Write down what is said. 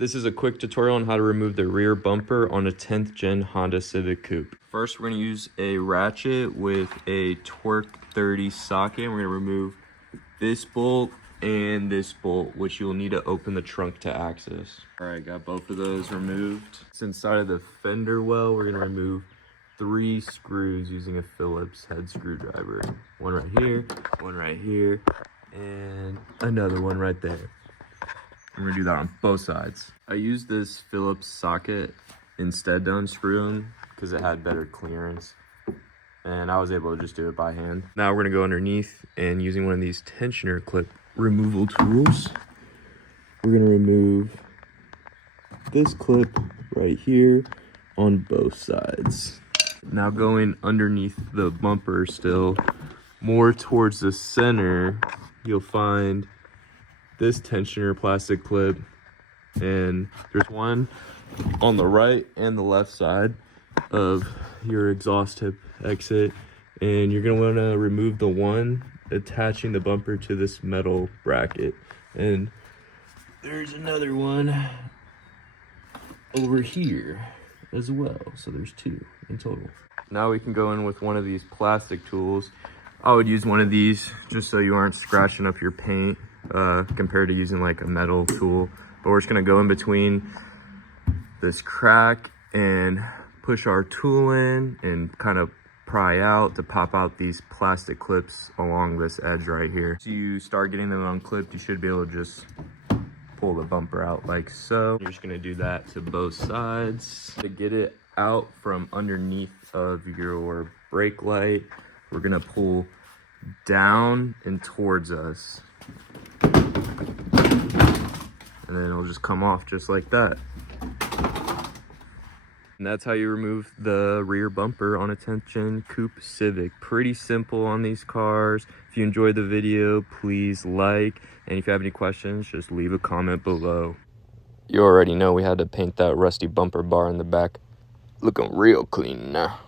This is a quick tutorial on how to remove the rear bumper on a 10th gen Honda Civic Coupe. First, we're going to use a ratchet with a Torque 30 socket. We're going to remove this bolt and this bolt, which you'll need to open the trunk to access. All right, got both of those removed. It's inside of the fender well. We're going to remove 3 screws using a Phillips head screwdriver. One right here, and another one right there. I'm gonna do that on both sides. I used this Phillips socket instead to unscrew them because it had better clearance, and I was able to just do it by hand. Now we're gonna go underneath, and using one of these tensioner clip removal tools, we're gonna remove this clip right here on both sides. Now going underneath the bumper still, more towards the center, you'll find this tensioner plastic clip, and there's one on the right and the left side of your exhaust tip exit, and you're going to want to remove the one attaching the bumper to this metal bracket. And there's another one over here as well, so there's 2 in total. Now we can go in with one of these plastic tools. I would use one of these just so you aren't scratching up your paint compared to using like a metal tool. But we're just gonna go in between this crack and push our tool in and kind of pry out to pop out these plastic clips along this edge right here. So you start getting them unclipped, you should be able to just pull the bumper out like so. You're just gonna do that to both sides. To get it out from underneath of your brake light, we're gonna pull down and towards us, and then it'll just come off just like that. And that's how you remove the rear bumper on a 10th gen Coupe Civic. Pretty simple on these cars. If you enjoyed the video, please like, and if you have any questions, just leave a comment below. You already know we had to paint that rusty bumper bar in the back looking real clean now.